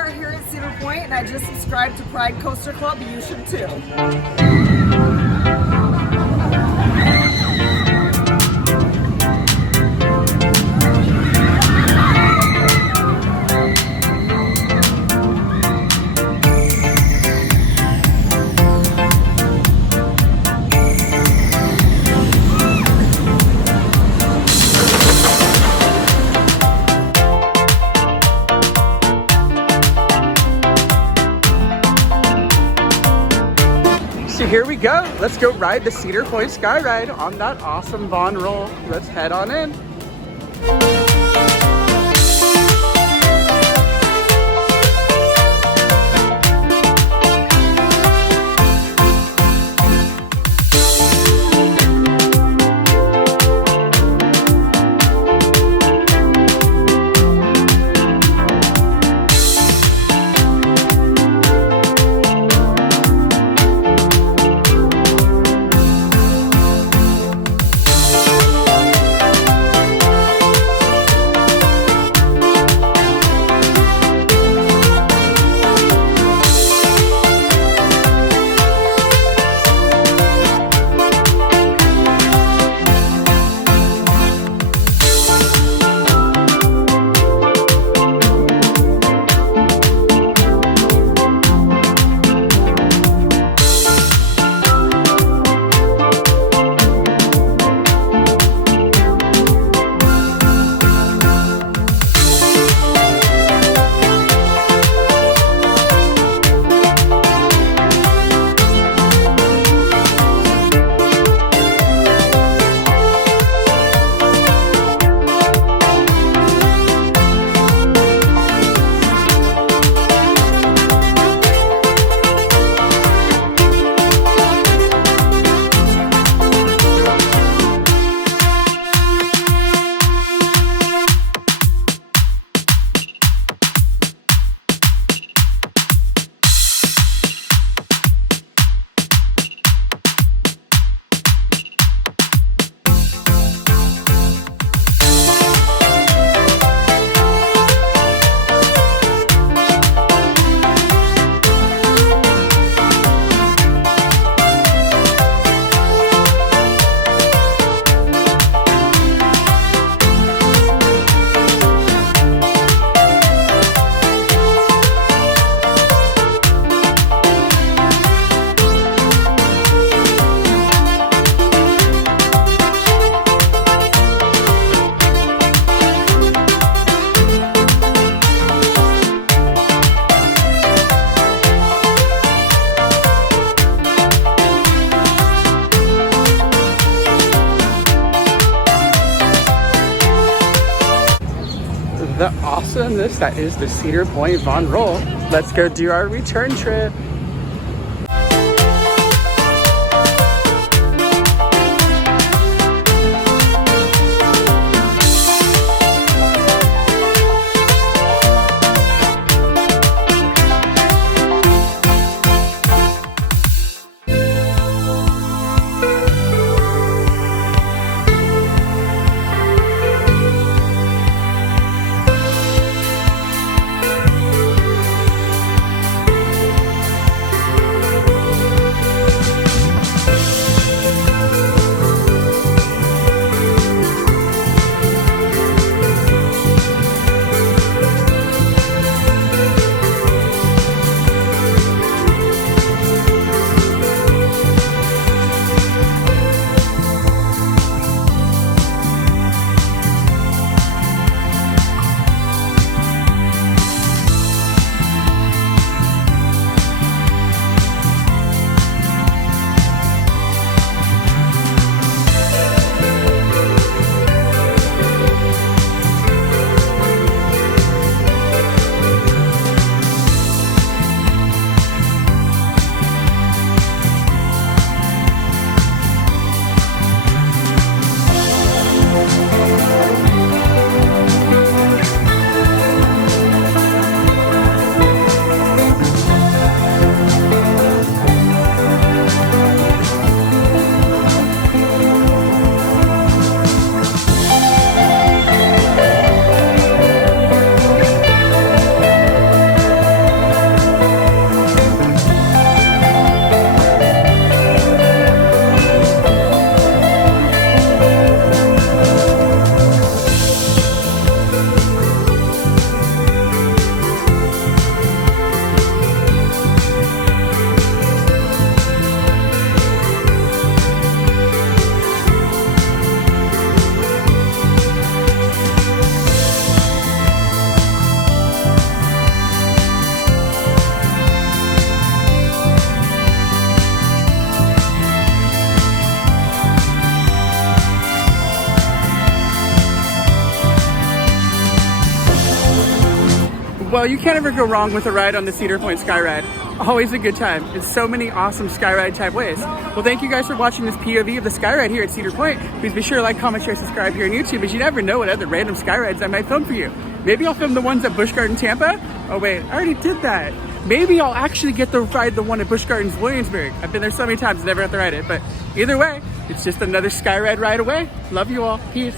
Cedar here at Cedar Point, and I just subscribed to Pride Coaster Club. You should too. So here we go. Let's go ride the Cedar Point Sky Ride on that awesome Von roll. Let's head on in. The awesomeness that is the Cedar Point Von roll. Let's go do our return trip. Well, you can't ever go wrong with a ride on the Cedar Point Sky Ride. Always a good time in so many awesome Sky Ride type ways. Well, thank you guys for watching this POV of the Sky Ride here at Cedar Point. Please be sure to like, comment, share, subscribe here on YouTube, as you never know what other random Sky Rides I might film for you. Maybe I'll film the ones at Busch Gardens Tampa. Oh wait, I already did that. Maybe I'll actually get to ride the one at Busch Gardens Williamsburg. I've been there so many times, never have to ride it. But either way, it's just another Sky Ride ride away. Love you all. Peace.